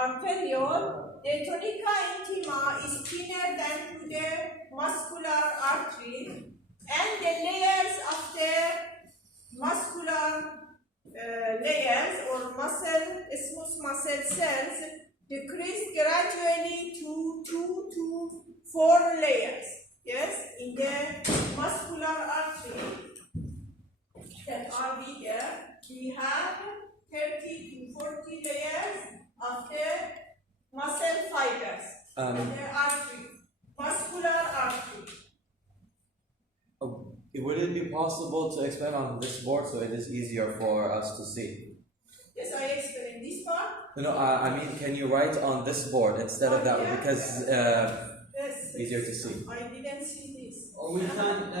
arteriole, the tunica intima is thinner than to the muscular artery, and the layers of the muscular layers or smooth muscle cells decrease gradually to 2 to 4 layers. Yes, in the muscular artery that are bigger, we have 30 to 40 layers of the muscle fibers, the artery, muscular artery. Would it be possible to expand on this board so it is easier for us to see? Yes, I explained this part. No, I mean, can you write on this board instead of that one, because yes, easier to see. I didn't see this. Or we can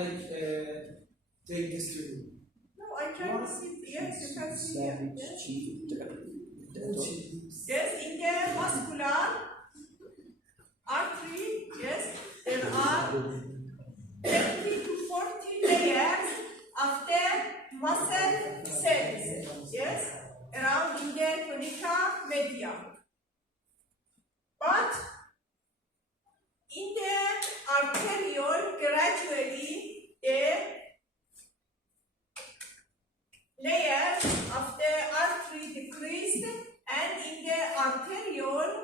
take this to. No, I can't see. Yes, you can see it. Yes, in the muscular artery, yes, there are 30 to 40 layers of the muscle cells, yes, around in the tunica media. But in the arteriole, gradually the layers of the artery decreased, and in the arteriole,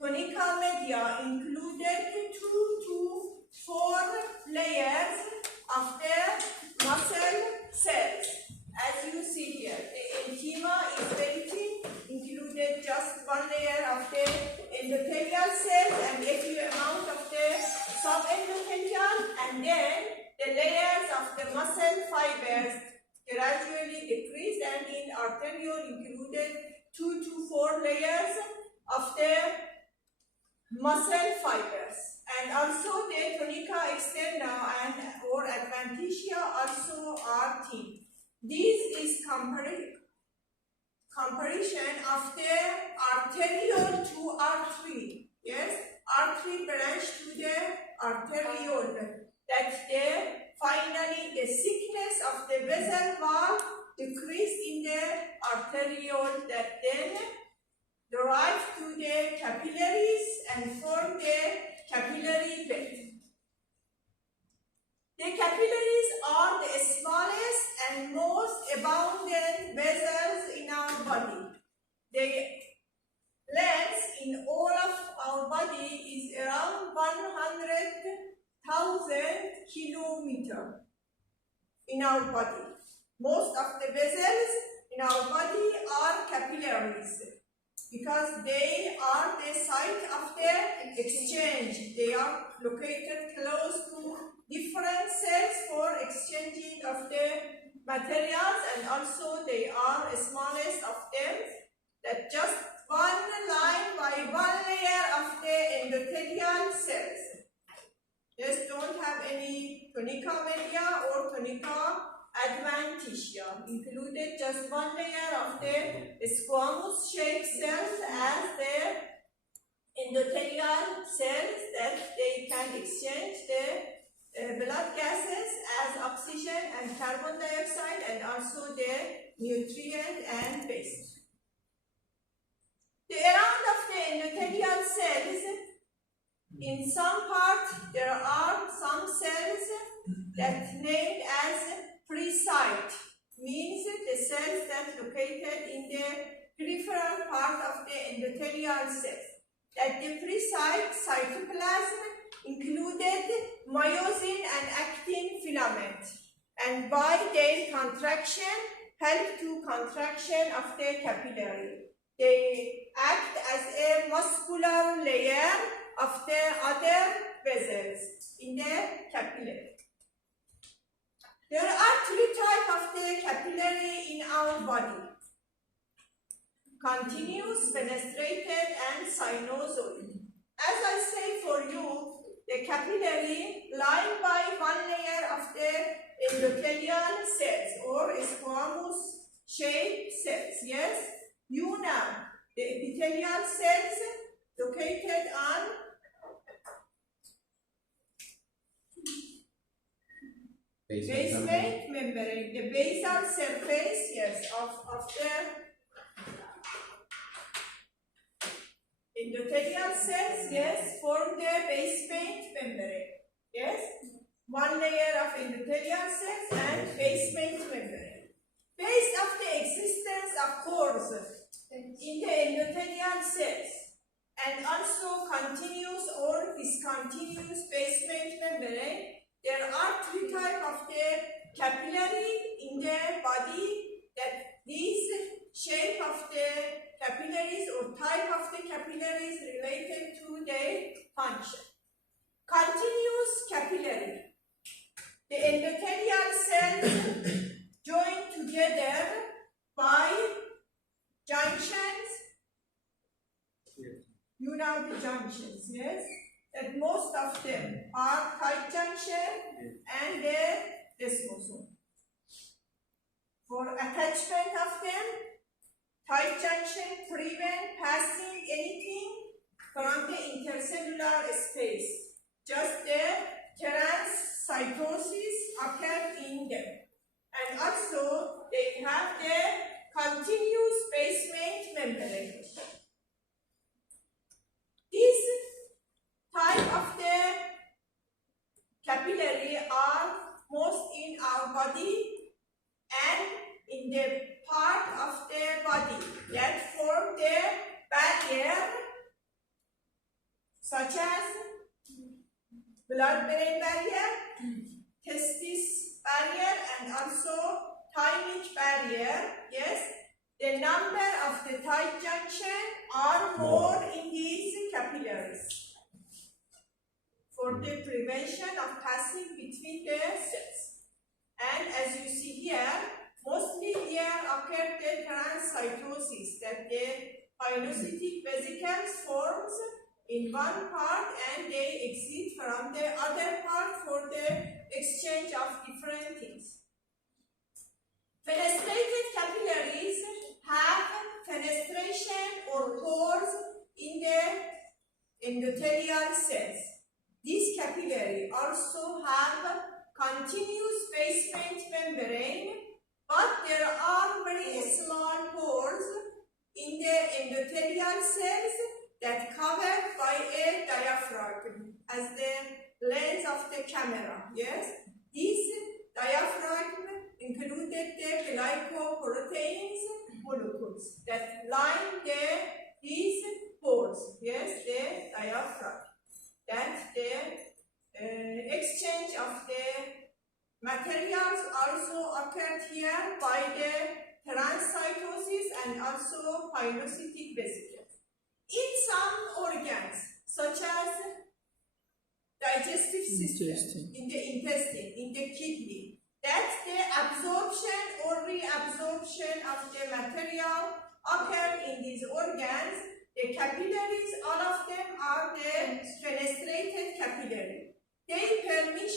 tunica media included 2 to 4 layers of the muscle cells. As you see here, the intima is very thin, included just 1 layer of the endothelial cells and a few amount of the subendothelial, and then the layers of the muscle fibers gradually decreased, and in arteriole included 2 to 4 layers of the muscle fibers. And also the tunica externa and or adventitia also are thin. This is comparison of the arteriole to artery. Yes, artery branch to the arteriole. That finally the thickness of the vessel wall decreased in the arteriole, that then derive to the capillaries and form the capillary bed. The capillaries are the smallest and most abundant vessels in our body. The length in all of our body is around 100,000 kilometers in our body. Most of the vessels in our body are capillaries, because they are the site of the exchange. They are located close to different cells for exchanging of the materials, and also they are the smallest of them, that just 1 line by 1 layer of the endothelial cells. Just don't have any tunica media or tunica adventitia. Included just 1 layer of the squamous shaped cells as the endothelial cells, that they can exchange the blood gases as oxygen and carbon dioxide, and also the nutrient and waste. The around of the endothelial cells, in some part there are some cells that named as precyte, means the cells that located in the peripheral part of the endothelial cells. That the precyte cytoplasm included myosin and actin filament, and by their contraction help to contraction of the capillary. They act as a muscular layer of the other vessels in the capillary. There are 3 types of the capillary in our body: continuous, fenestrated, and sinusoid. As I say for you, the capillary lined by 1 layer of the endothelial cells or squamous shaped cells. Yes, you know the epithelial cells located on basement membrane, the basal surface, yes, of the endothelial cells, yes, form the basement membrane. Yes, one layer of endothelial cells and basement membrane. Based on the existence of pores in the endothelial cells and also continuous or discontinuous basement membrane, there are three types of the capillary in the body. That these shape of the capillaries or type of the capillaries related to their function. Continuous capillary. The endothelial cells join together by junctions. You know the junctions, yes? That most of them are tight junction and the desmosome. For attachment of them, tight junction prevent passing anything from the intercellular space. Just the transcytosis occurs in them. And also, they have the continuous basement membrane. These type of the capillary are most in our body and in the part of the body that form the barrier, such as blood-brain barrier, testis barrier, and also thymic barrier. Yes, the number of the tight junction are more in these capillaries for the prevention of passing between the cells. And as you see here, mostly here occur the transcytosis, that the pinocytic vesicles forms in one part and they exit from the other part for the exchange of different things. Fenestrated capillaries have fenestration or pores in the endothelial cells. These capillaries also have continuous basement membrane, but there are very small pores in the endothelial cells that covered by a diaphragm as the lens of the camera. Yes, these diaphragm included the glycoproteins molecules that line these pores. Yes, the diaphragm. That's the exchange of the materials also occurred here by the transcytosis and also pinocytic vesicles. In some organs, such as digestive system, in the intestine, in the kidney, that the absorption or reabsorption of the material occurred in these organs. The capillaries, all of them are the fenestrated capillary. They permit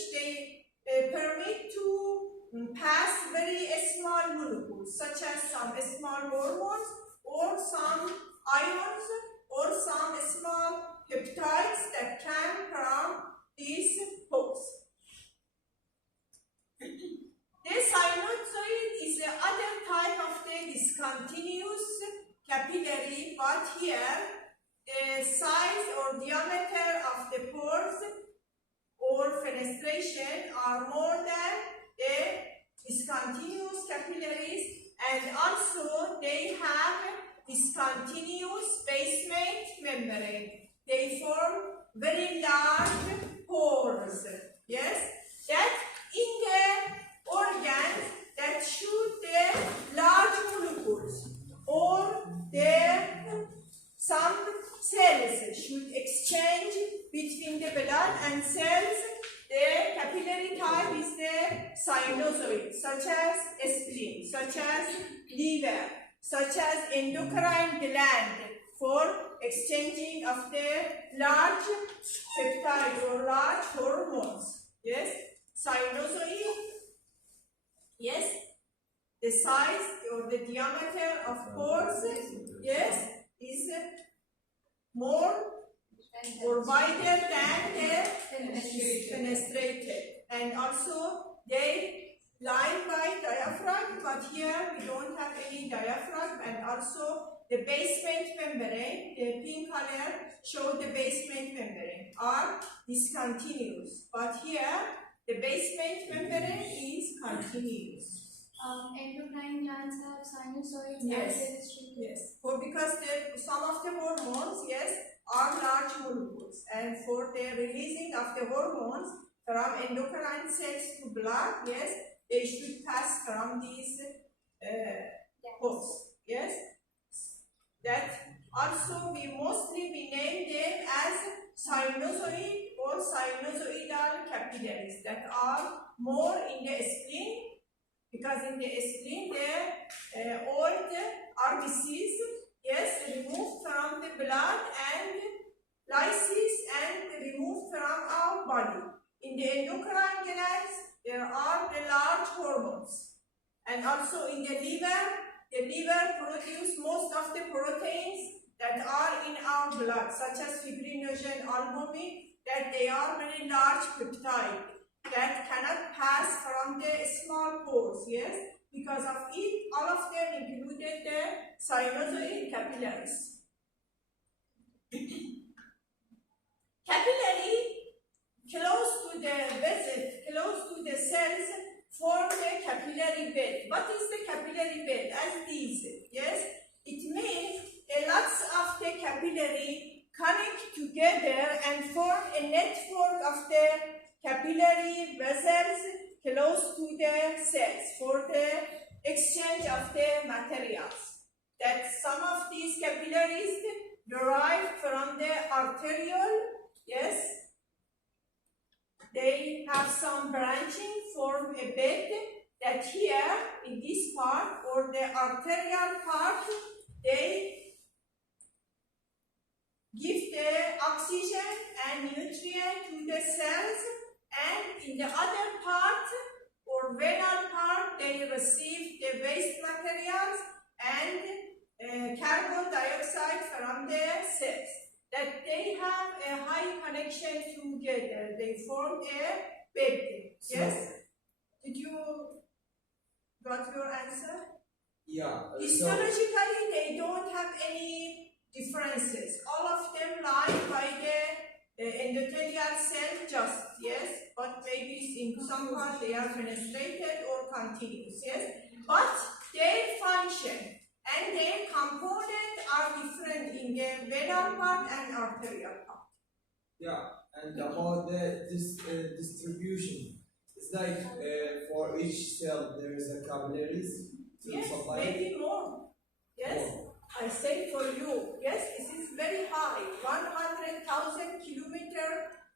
to pass very small molecules, such as some small hormones or some ions or some small peptides that come from these pores. The sinusoid is the other type of the discontinuous capillary, but here the size or diameter of the pores or fenestration are more than the discontinuous capillaries, and also they have discontinuous basement membrane. They form very large pores. Yes, that in the organs that shoot the large molecules or some cells should exchange between the blood and cells. The capillary type is the sinusoid, such as spleen, such as liver, such as endocrine gland for exchanging of the large peptides or large hormones. Yes, sinusoid. Yes, the size or the diameter of pores, yes, is more or wider than the fenestrated, and also they lined by diaphragm, but here we don't have any diaphragm, and also the basement membrane, the pink color show the basement membrane are discontinuous, but here the basement membrane is continuous. Endocrine glands have sinusoids Yes. as well as circulatory. Yes, because some of the hormones, yes, are large molecules, and for the releasing of the hormones from endocrine cells to blood, yes, they should pass from these hosts, yes. That also we name them as sinusoid or sinusoidal capillaries that are more in the spleen, because in the spleen the old RBCs, yes, removed from the blood and lysis and removed from our body. In the endocrine glands there are the large hormones, and also in the liver produces most of the proteins that are in our blood, such as fibrinogen, albumin, that they are very large peptide that cannot pass from the small pores, yes. Because of it, all of them included the sinusoid capillaries. Capillary, close to the vessel, close to the cells, form the capillary bed. What is the capillary bed? As these, yes? It means lots of the capillary connect together and form a network of the capillary vessels close to the cells for the exchange of the materials. That some of these capillaries derive from the arteriole, yes. They have some branching, form a bed that here in this part or the arterial part, they give the oxygen and nutrient to the cells, and in the other part or venal part, they receive the waste materials and carbon dioxide from the cells. That they have a high connection together. They form a bed. Yes? Did you got your answer? Yeah. Histologically, they don't have any differences. All of them lie by the endothelial cell just, yes? But maybe in some part they are fenestrated or continuous, yes? But their function and their component are different in the venal part and arterial part. Yeah, and about the distribution, it's like for each cell there is a capillaries to Yes, supply. maybe more. Yes, More. I say for you. Yes, this is very high. 100,000 kilometer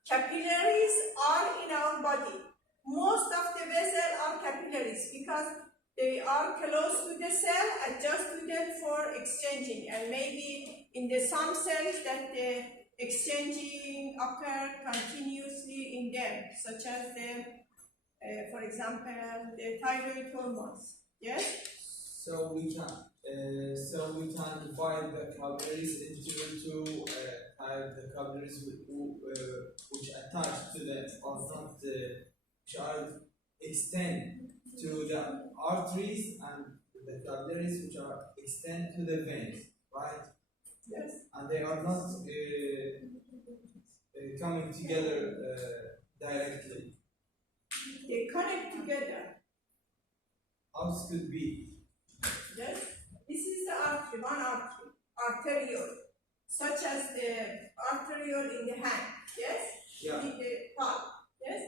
capillaries are in our body. Most of the vessels are capillaries because they are close to the cell, adjust to them for exchanging, and maybe in the some cells that the exchanging occur continuously in them, such as the, for example, the thyroid hormones. Yes. So we can divide the capillaries into two types: the capillaries which attach to the or not, which are extend to the arteries, and the capillaries which are extend to the veins, right? Yes. And they are not coming together directly. They connect together. How this could be? Yes. This is the artery, one artery, arteriole, such as the arteriole in the hand. Yes. Yeah. In the palm. Yes.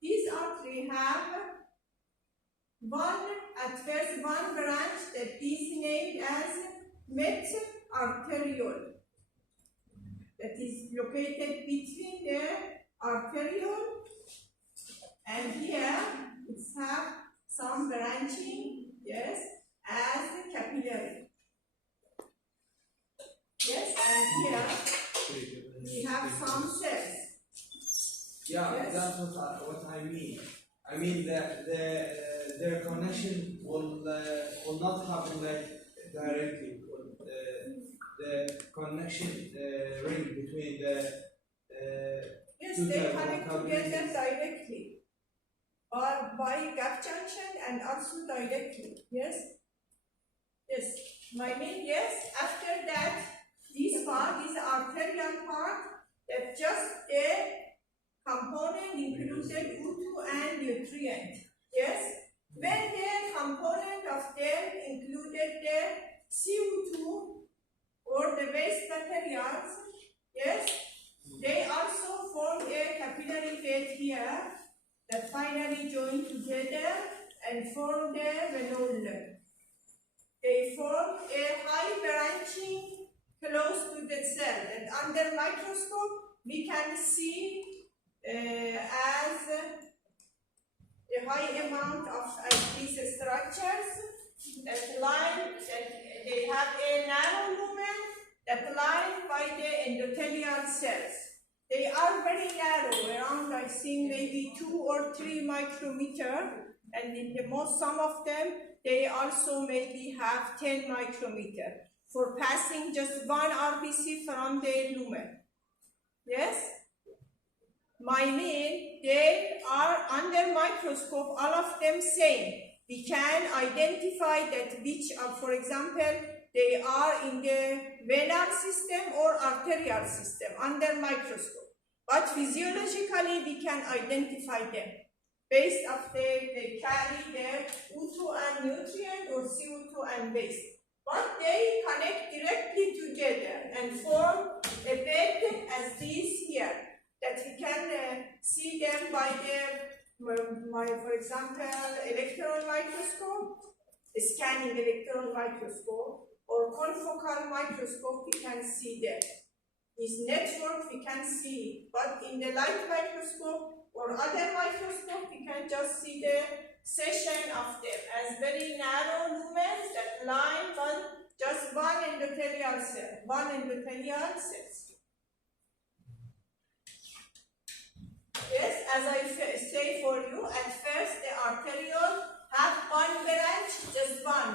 These artery have at first one branch that is named as meta-arteriole, that is located between the arteriole, and here it have some branching, yes, as the capillary. Yes, and here we have some cells. Yeah, Yes. that's what I mean. I mean that their connection will not happen like directly. The connection ring between the Yes, two they types of connect capillaries. together directly, or by gut back junction and also directly. Yes? Yes. My mean, yes. After that, this part is arterial part that just the component included O2 and nutrient. Yes? When the component of them included the CO2 or the waste materials, yes, they also form a capillary bed here that finally join together and form the venule. They form a high branching close to the cell, and under microscope we can see as a high amount of these structures that line, that they have a narrow lumen that line by the endothelial cells. They are very narrow, around I think maybe 2 or 3 micrometer, and in the most, some of them, they also maybe have 10 micrometer for passing just one RBC from the lumen. Yes? My mean, they are under microscope, all of them same. We can identify that which are, for example, they are in the venous system or arterial system under microscope. But physiologically, we can identify them based on they carry their O2 and nutrient or CO2 and waste. But they connect directly together and form a bed as these here, that we can see them by the, for example, electron microscope, scanning electron microscope, or confocal microscope, we can see them. This network we can see, but in the light microscope or other microscope, we can just see the section of them as very narrow lumens that line just one endothelial cell, Yes, as I say for you, at first the arteriole have one branch, just one,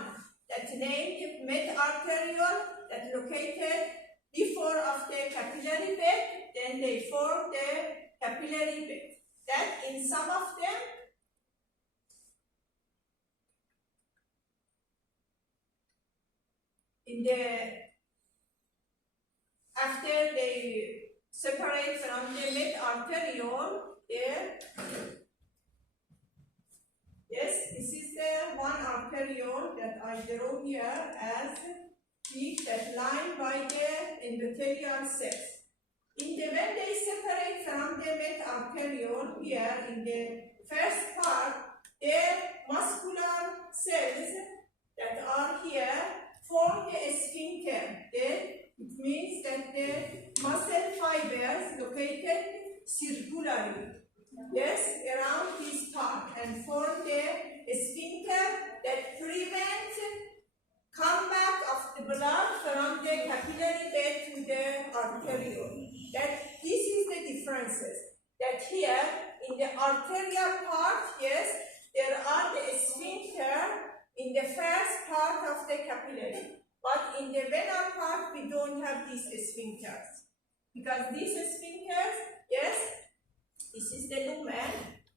that named mid-arteriole, that located before of the capillary bed, then they form the capillary bed. That in some of them, after they separate from the mid-arteriole, there, yes, this is the one arteriole that I draw here as that line by the endothelial cells. When they separate from the mid-arteriole here in the first part, their muscular cells that are here form the sphincter. It means that the muscle fibers located circularly, yes, around this part and form the sphincter that prevents comeback of the blood from the capillary bed to the arteriole. That this is the differences. That here in the arterial part, yes, there are the sphincter in the first part of the capillary. But in the venous part, we don't have these sphincters. Because these sphincters, yes, this is the lumen,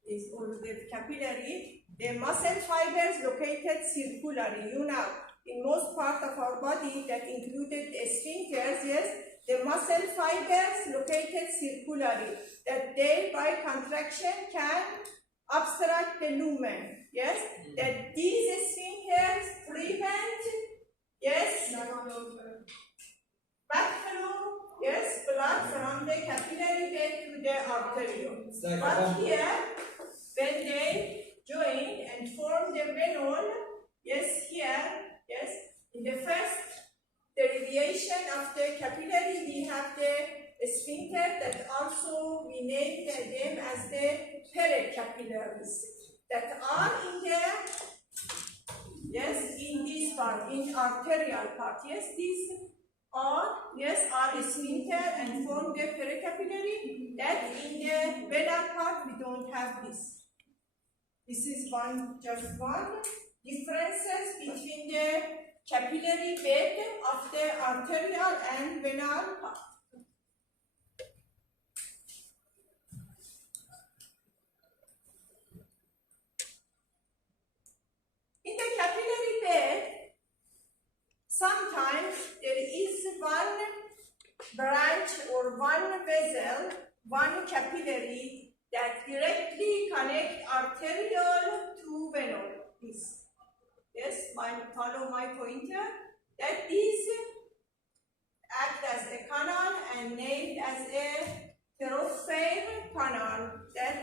is or the capillary, the muscle fibers located circularly. You know, in most part of our body that included the sphincters, yes, the muscle fibers located circularly, that they by contraction can obstruct the lumen, yes, that these sphincters prevent, yes, backflow, yes, blood from the capillary bed to the arteriole. But here, when they join and form the venule, yes, here, yes, in the first derivation of the capillary, we have the sphincter that also we named them as the pericapillaries that are in the, yes, in this part, in arterial part, yes, these are, yes, are sphincter and form the pericapillary, that in the venous part we don't have this. This is just one differences between the capillary bed of the arterial and venous part. the capillary bed, sometimes there is one branch or one vessel, one capillary that directly connect arterial to venous. Yes, follow my pointer. That these act as a canal and named as a thoroughfare canal that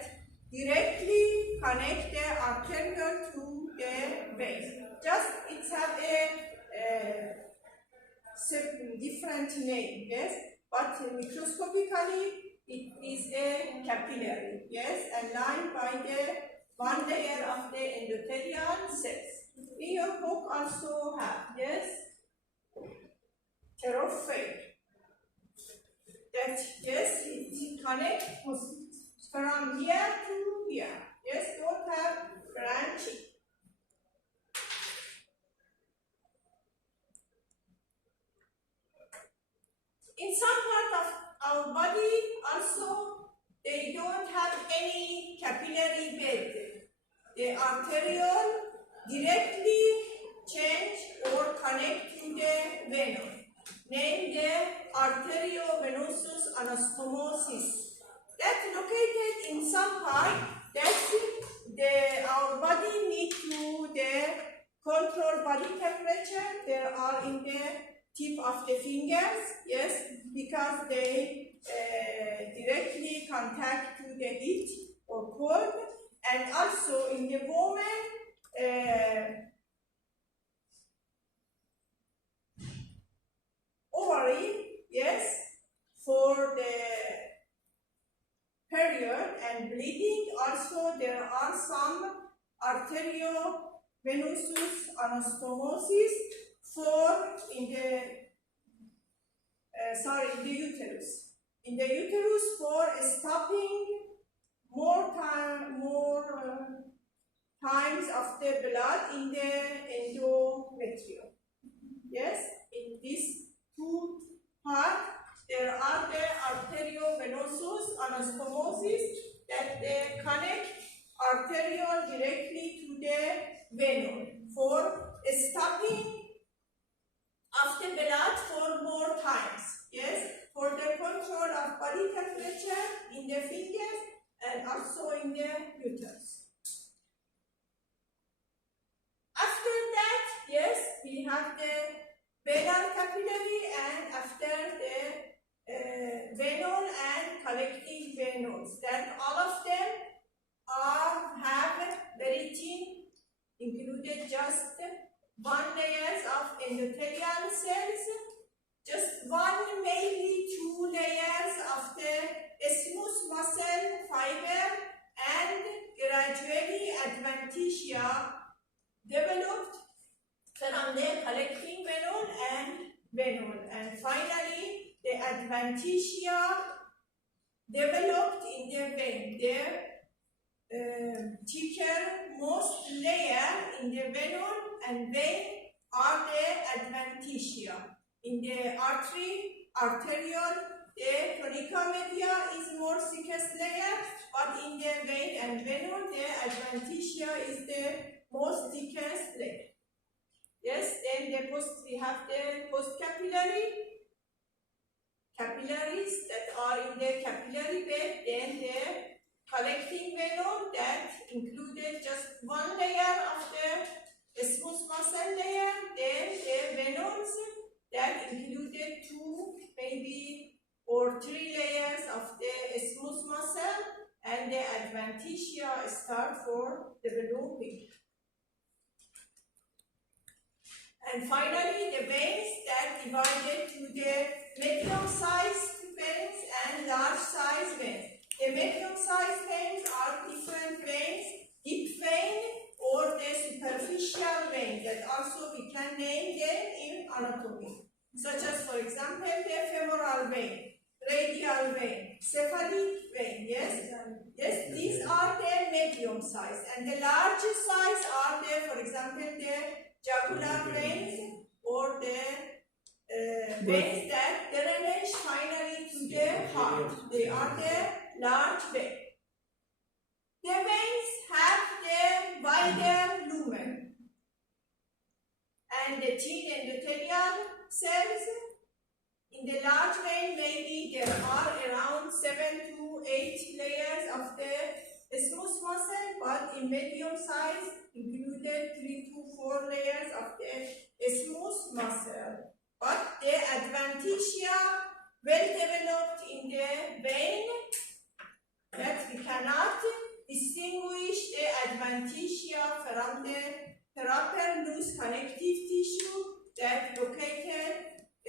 directly connect the arterial to the vein. Just it have a different name, yes, but microscopically it is a capillary, yes, and lined by the one layer of the endothelial cells. In your book also have, yes, thoroughfare. That, yes, it connects from here to here. Yes, don't have branching. In some part of our body also, they don't have any capillary bed. The arteriole directly change or connect to the venom. Name the arteriovenous anastomosis. That's located in some part. That's our body need to control body temperature. They are in the tip of the fingers, yes, because they directly contact to the heat or cold, and also in the woman, ovary, yes, for the period and bleeding. Also, there are some arteriovenous anastomosis for in the uterus. In the uterus for stopping more times of the blood in the endometrium. Yes, in this two part there are the arteriovenous anastomosis that they connect arteriole directly to the venom for stopping of the blood for more times. Yes, for the control of body temperature in the fingers and also in the uterus. After that, yes, we have the venal capillary, and after the venule and collecting venules. That all of them have very thin, included just one layers of endothelial cells, just one, maybe two layers of the smooth muscle fiber, and gradually adventitia developed from the collecting venule, and finally the adventitia developed in the vein. The thicker most layer in the venule and vein are the adventitia. In the arteriole, the tunica media is more thickest layer, but in the vein and venule, the adventitia is the most thickest layer. Yes, then we have the capillaries that are in the capillary bed, then the collecting venule that included just one layer of the smooth muscle layer, then the venules that included two, maybe, or three layers of the smooth muscle, and the adventitia start for developing. And finally, the veins that divided to the medium-sized veins and large-sized veins. The medium-sized veins are different veins, deep vein or the superficial vein, that also we can name them in anatomy, such as, for example, the femoral vein, radial vein, cephalic vein. Yes, yes, these are the medium size, and the large size are the, for example, the jugular veins or the veins that drainage finally to the heart. They are the large veins. The veins have the wider lumen. and the thin endothelial cells. In the large vein, maybe there are around 7 to 8 layers of the smooth muscle, but in medium size, included 3 to 4 layers of the smooth muscle. But the adventitia well developed in the vein that we cannot distinguish the adventitia from the proper loose connective tissue that located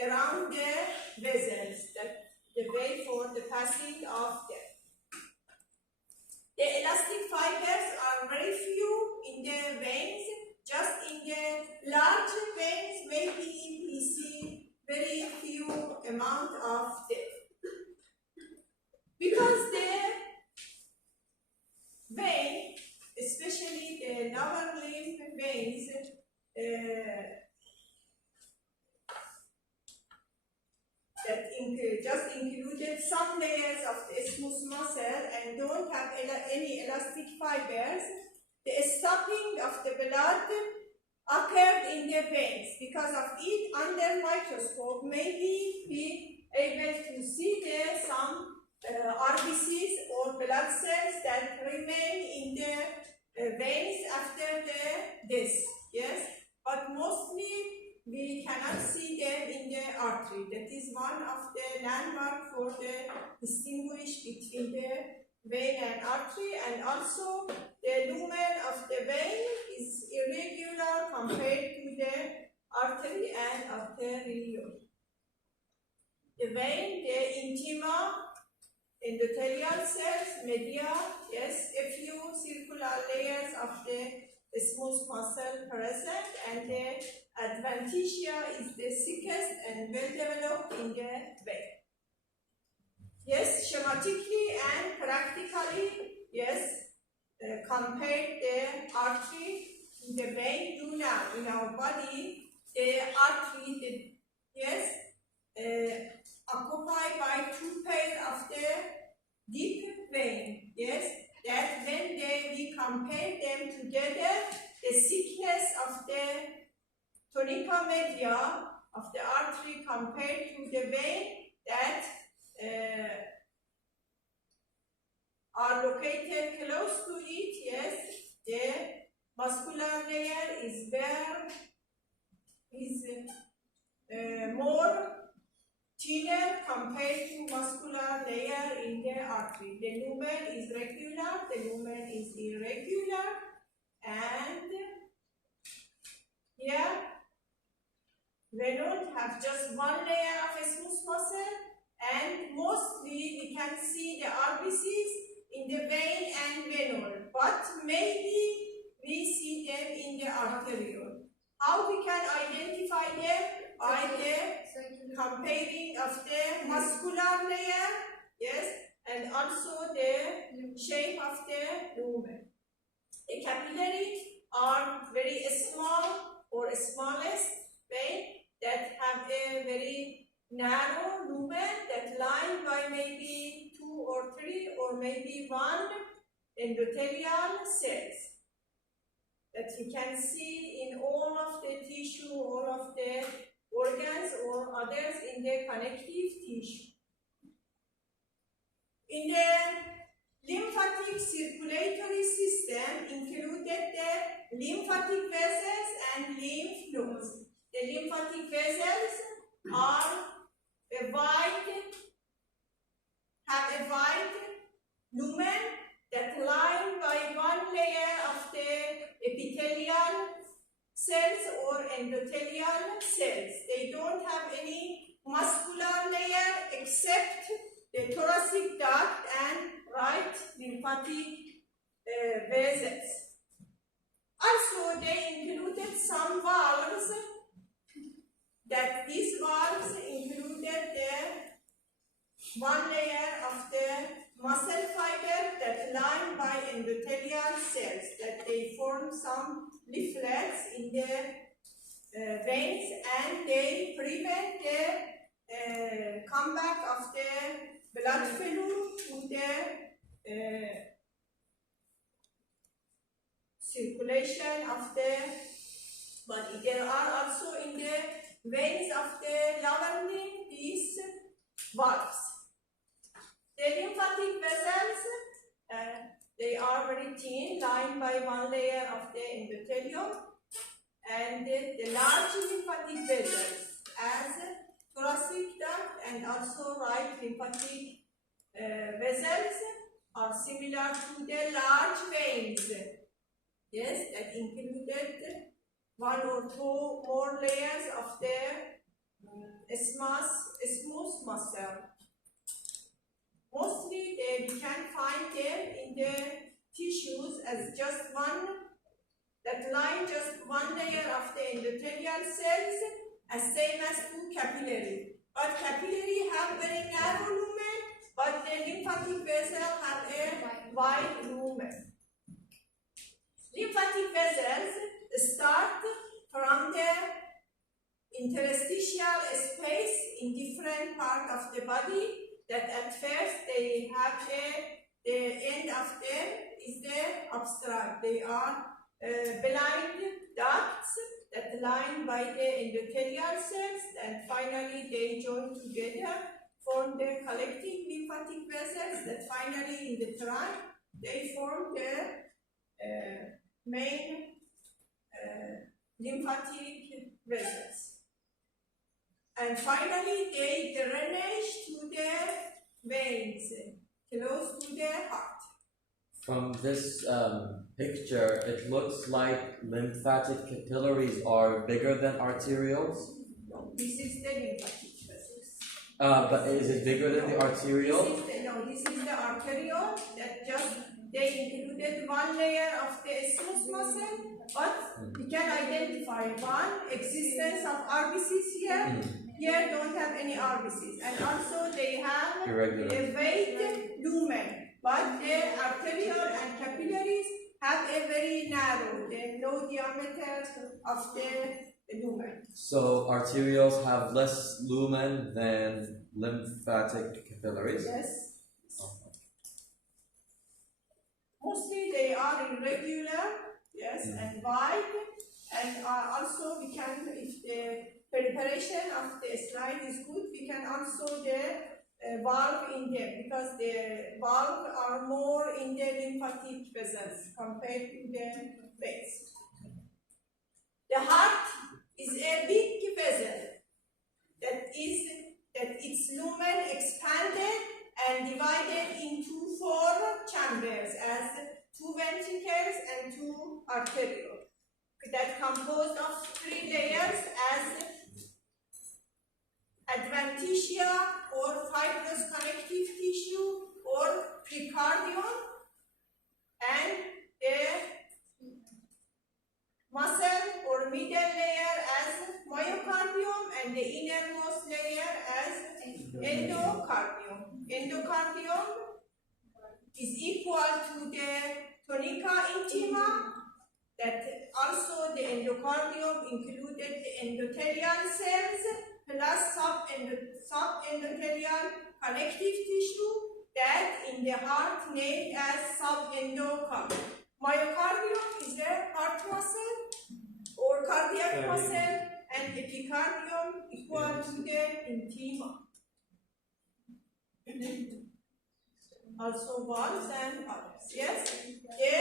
around the vessels, that the way for the passing of them. The elastic fibers are very few in the veins. Just in the large veins, maybe we see very few amount of them. Because the vein, especially the lower limb veins, that just included some layers of the smooth muscle and don't have any elastic fibers, the stopping of the blood occurred in the veins. Because of it, under microscope, maybe we able to see there some RBCs or blood cells that remain in the veins after the death. Yes, but mostly we cannot see them in the artery. That is one of the landmark for the distinguish between the vein and artery, and also the lumen of the vein is irregular compared to the artery and arteriole. The vein, the intima, endothelial cells, media, yes, a few circular layers of the smooth muscle present, and the adventitia is the thickest and well developed in the vein. Yes, schematically and practically, yes, compare the artery to the vein. Do now in our body, the artery, occupied by 2 pairs of the deep vein. Yes, that when we compare them together, the thickness of the tunica media of the artery compared to the vein that are located close to it, yes, the muscular layer is more thinner compared to muscular layer in the artery. The lumen is regular, the lumen is irregular, and here venule have just 1 layer of a smooth muscle, and mostly we can see the RBCs in the vein and venule, but maybe we see them in the arteriole. How we can identify them? By the comparing of the muscular layer, yes, and also the shape of the lumen. The capillaries are very small or smallest vein that have a very narrow lumen that lined by maybe 2 or 3 or maybe 1 endothelial cells that you can see in all of the tissue, all of the organs or others in the connective tissue. In the lymphatic circulatory system included the lymphatic vessels and lymph nodes. The lymphatic vessels have a wide lumen that lined by 1 layer of the epithelial cells or endothelial cells. They don't have any muscular layer except the thoracic duct and right lymphatic vessels. Also, they included some valves, that these valves included the 1 layer of the muscle fiber that lined by endothelial cells, that they form some leaflets in the veins, and they prevent the comeback of the blood flow to the circulation of the But there are also in the veins of the lower limb these valves. The lymphatic vessels, they are very thin, lined by one layer of the endothelium, and the large lymphatic vessels as thoracic duct and also right lymphatic vessels are similar to the large veins. Yes, that included one or two more layers of the smooth muscle. Mostly we can find them in the tissues as just one, that line just one layer of the endothelial cells, as same as two capillary. But capillary have very narrow lumen, but the lymphatic vessel have a wide lumen. Lymphatic vessels start from the interstitial space in different parts of the body, that at first they have the end of them is the abstract. They are blind ducts that line by the endothelial cells, and finally they join together, form the collecting lymphatic vessels, that finally in the trunk they form the main lymphatic vessels. And finally they drainage to the veins, close to the heart. From this picture, it looks like lymphatic capillaries are bigger than arterioles. No, this is the lymphatic vessels. But is it bigger than the arterial? This is the arteriole, that just they included one layer of the smooth muscle, but we can identify one existence of RBCs here. Here don't have any RBCs, and also they have Irregular. a weight lumen, but the arteriole and capillaries have a very narrow, the low diameter of the lumen. So arterioles have less lumen than lymphatic capillaries? Yes. Mostly they are irregular, yes, and wide, and also we can, if the preparation of the slide is good, we can also the valve in them, because the valve are more in the lymphatic vessels compared to the veins. The heart is a big vessel that its lumen expanded and divided into 4 chambers as 2 ventricles and 2 arterioles, that composed of 3 layers as adventitia or fibrous connective tissue or precardium, and the muscle or middle layer as myocardium, and the innermost layer as endocardium. Endocardium is equal to the tunica intima, that also the endocardium included the endothelial cells plus subendothelial connective tissue, that in the heart named as subendocardium. Myocardium is the heart muscle or cardiac muscle, and epicardium equal to the intima. Also valves and others. Yes, the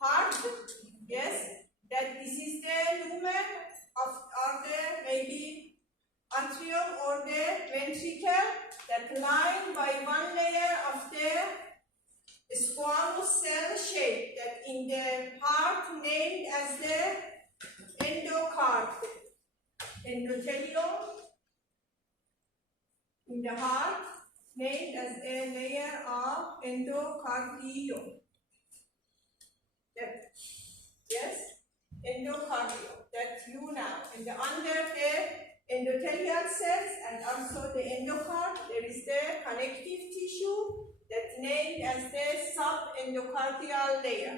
heart. Yes, that this is the lumen of, or the maybe atrium or the ventricle, that line by one layer of the squamous cell shape, that in the heart named as the endocard. Endothelium in the heart named as a layer of endocardium. That, yes, endocardium, that you now. And under the endothelial cells and also the endocard, there is the connective tissue that named as the subendocardial layer,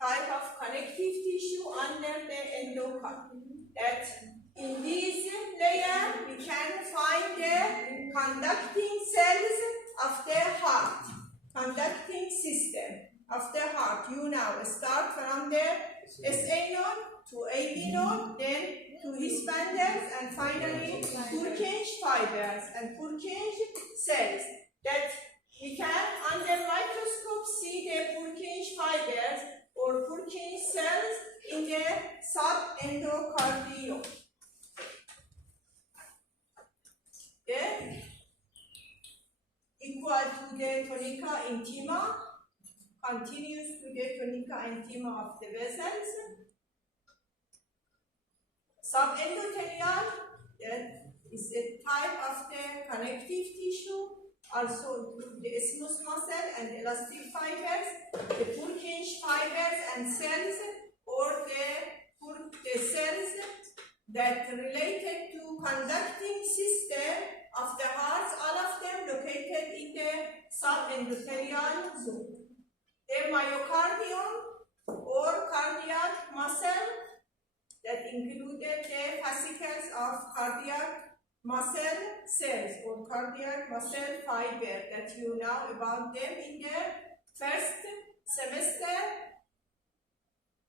type of connective tissue under the endocard. That in this layer we can find the conducting cells of the heart, conducting system of the heart. You now start from the SA node to AB node, then to his bundles, and finally Purkinje fibers and Purkinje cells. That we can under microscope see the Purkinje fibers or Purkinje cells in the subendocardium. Okay? Equal to the tunica intima, continues to the tunica intima of the vessels. Subendothelial, that is a type of the connective tissue, also include the isthmus muscle and elastic fibers, the Purkinje fibers and cells, or the cells that related to conducting system of the heart, all of them located in the subendothelial zone. The myocardium or cardiac muscle that included the fascicles of cardiac muscle cells or cardiac muscle fiber that you know about them in the first semester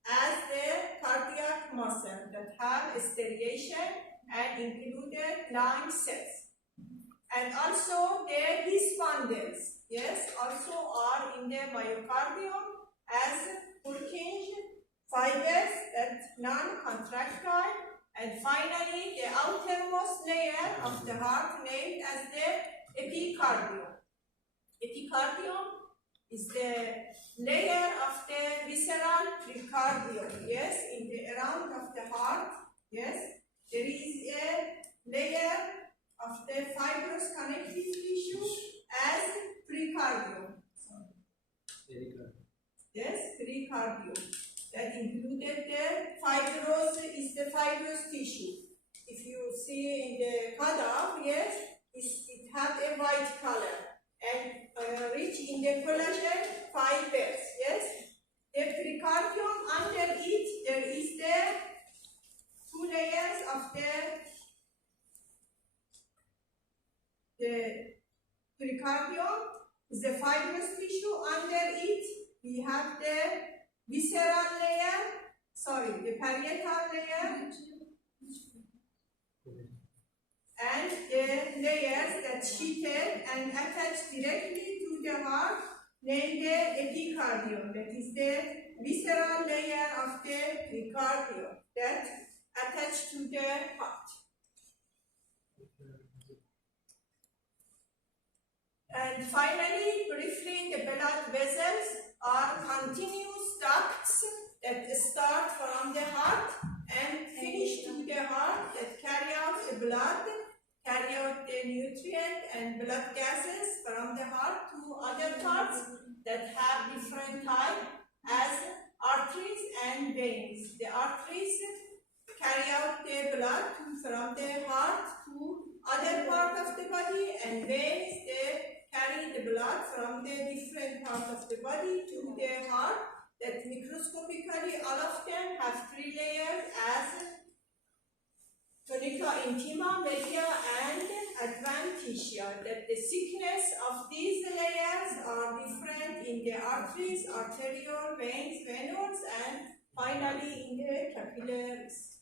as the cardiac muscle that have striation and included lime cells. And also the his bundles, yes, also are in the myocardium as Purkinje fibers that non-contractile, and finally the outermost layer of the heart named as the epicardium. Epicardium is the layer of the visceral precardium, yes, in the around of the heart, yes, there is a layer of the fibrous connective tissue as precardium. Yes, precardium. That included the fibrous is the fibrous tissue. If you see in the cutoff, yes, it has a white color and rich in the collagen fibers. Yes, the precardium under it there is the two layers of the precardium is the fibrous tissue. Under it we have the visceral layer, the parietal layer, and the layers that sheeted and attached directly to the heart, named the epicardium, that is the visceral layer of the precardium that attached to the heart. And finally, briefly, the blood vessels are continuous ducts that start from the heart and finish to the heart, that carry out the blood, carry out the nutrient and blood gases from the heart to other parts that have different type as arteries and veins. The arteries carry out the blood from the heart to other part of the body, and veins they carry the blood from the different parts of the body to the heart, that microscopically all of them have three layers as tunica intima, media and adventitia, that the thickness of these layers are different in the arteries, arterial, veins, venous, and finally in the capillaries.